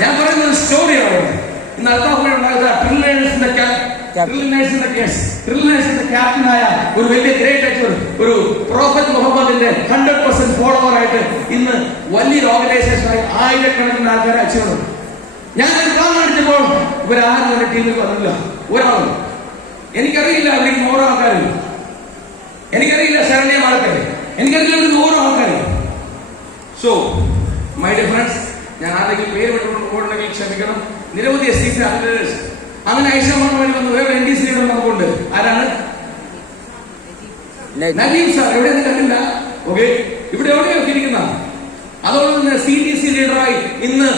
ഞാൻ പറയുന്നത് സ്റ്റോറിയാണ്. ഇന്ന് അൽത്താഫുണ്ടായത് ട്രില്ലേഴ്സിന്റെ ക്യാപ്റ്റനായ ഒരു വലിയ ഗ്രേറ്റ് ആയിട്ട് ഒരു പ്രോഫറ്റ് മുഹമ്മദിന്റെ 100% ഫോളോവർ ആയിട്ട് ഇന്ന് വലിയൊരു ഓർഗനൈസേഷനായി ആയിരക്കണക്കിന് ആൾക്കാരെ അയച്ചു. ഞാൻ കാണിച്ചപ്പോൾ ഇവരാരും എന്റെ ടീമിൽ വന്നില്ല, ഒരാളും. എനിക്കറിയില്ല അല്ലെങ്കിൽ 100 ആൾക്കാരില്ല, എനിക്കറിയില്ല ശരണ്യം ആൾക്കാര്, എനിക്കറിയില്ല 100 ആൾക്കാർ. സോ മൈ ഡിയർ ഫ്രണ്ട്സ്, ഞാൻ ആരെങ്കിലും പേര് വിട്ടുണ്ടെങ്കിൽ ക്ഷമിക്കണം. നിരവധി STC അത്ലറ്റ്സ് അങ്ങനെ ഐശ്വര്യമാണ് വേണ്ടി വന്ന് വേറെ NDC ലീഡർ നമുക്കുണ്ട്. ആരാണ്? നദീം സാർ. എവിടെ കണ്ടില്ല? ഓക്കെ, ഇവിടെ എവിടെയൊക്കെ ഇരിക്കുന്ന. അതുപോലെ തന്നെ CTC ലീഡറായി ഇന്ന്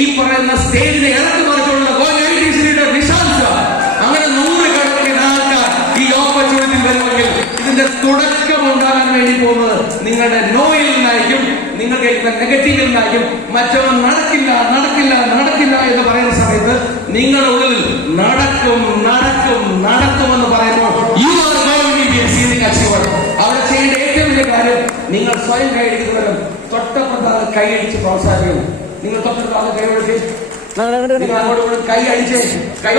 ഈ പറയുന്ന സ്റ്റേജിനെ ഇറക്കി മറിച്ചുള്ള NDC ലീഡർ നിഷാന്ത് സാർ. അങ്ങനെ 100 കണക്കിന് ആൾക്കാർ ഈ ഓപ്പർച്യൂണിറ്റി വരുമെങ്കിൽ ഇതിന്റെ തുടക്കം ഉണ്ടാകാൻ വേണ്ടി പോകുന്നത് നിങ്ങളുടെ നോയിൽ നിന്നായിരിക്കും, നിങ്ങൾ കേൾക്കുന്ന നെഗറ്റീവിൽ നിന്നായിരിക്കും. മറ്റവൻ നടക്കില്ല നടക്കില്ല നടക്കില്ല എന്ന് പറയുന്ന സമയത്ത് നിങ്ങളുടെ ഉള്ളിൽ നടക്കും നടക്കും നടക്കുമെന്ന് പറയുമ്പോൾ അവിടെ ചെയ്യേണ്ട ഏറ്റവും വലിയ കാര്യം നിങ്ങൾ സ്വയം കൈയടിക്കുന്നവരും തൊട്ടപ്പുറത്ത് കൈയടിച്ച് പ്രോത്സാഹിപ്പിക്കണം. നിങ്ങൾ തൊട്ടപ്പുറത്ത് കൈയടിച്ച് കൈ അടിച്ച് കൈ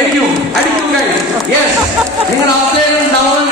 അടിക്കും അടിക്കും കൈ. യെസ്, നിങ്ങൾ അത്രയും ഡൗൺ